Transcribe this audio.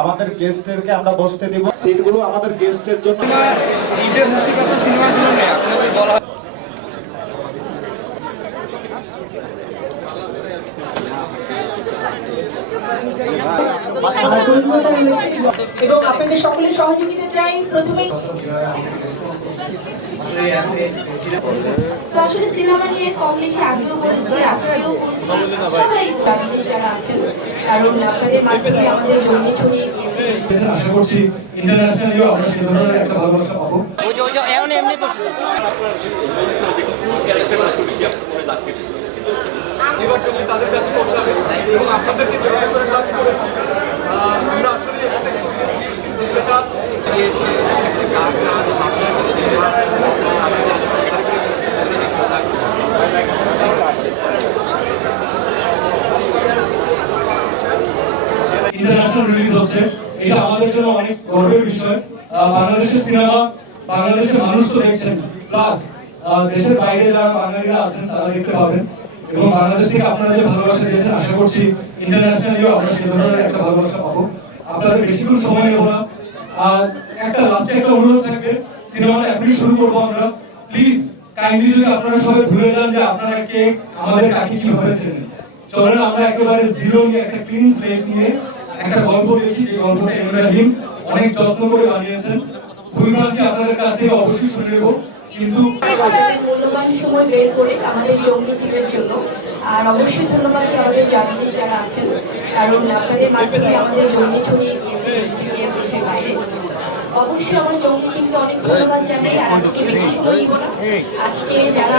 আমাদের গেস্টেরকে আমরা বসতে দিব। সিটগুলো আমাদের গেস্টের জন্য। ঈদের মুক্তিপাত্র সিনেমার জন্য আপনাদের বলা এবং আপনাদের সকলের সহযোগিতা চাই। প্রথমেই আসলে সিনেমা নিয়ে কম বেশি আগেও বলেছি আজকেও বলছি সবাই কারণ আপনাদের মাধ্যমে আমাদের জমি ছড়িয়ে গিয়েছে। আশা করছি ইন্টারন্যাশনালিও আমরা সেই ধরনের একটা ভালোবাসা পাবো। এবার জমি তাদের কাছে পৌঁছাবে এবং আপনাদেরকে যেভাবে করে কাজ করেছি আহ, আমরা আসলে এক্সপেক্ট করি যে সেটা ইন্টারন্যাশনাল রিলিজ হচ্ছে। এটা আমাদের জন্য অনেক গর্বের বিষয়। বাংলাদেশের সিনেমা, বাংলাদেশের মানুষ তো দেখছেন প্লাস দেশের বাইরে যারা বাঙালিরা আছেন, তারা দেখতে পাবেন। এবং বাংলাদেশ থেকে আপনারা যে ভালোবাসা দিয়েছেন, আশা করছি ইন্টারন্যাশনালিও আমরা সেই ধরনের একটা ভালোবাসা পাবো। আপনাদের বেশিক্ষণ সময় নেব না। আর একটা লাস্টে একটা অনুরোধ থাকবে। সিনেমাটা এখনই শুরু করব আমরা। প্লিজ কাইন্ডলি যদি আপনারা সবাই ভুলে যান যে আপনারা কে, আমাদের কাকে কীভাবে চেনেন। চলেন আমরা একেবারে জিরো নিয়ে, একটা ক্লিন স্লেট নিয়ে একটা গল্প দেখি যে গল্পটা ইব্রাহিম অনেক যত্ন করে বানিয়েছেন। ভুলভ্রান্তি আপনাদের কাছে অবশ্যই শুনে নেব। কিন্তু মূল্যবান সময় বের করে আমাদের জঙ্গি টিমের জন্য। আর অবশ্যই ধন্যবাদ আমাদের জার্নালিস্ট যারা আছেন। কারণ আপনাদের মাধ্যমে আমাদের জঙ্গি ছড়িয়ে গিয়েছে বাইরে। অবশ্যই আমার জঙ্গি টিমকে অনেক ধন্যবাদ জানাই। আর আজকে বেশি সময় নিব না। আজকে যারা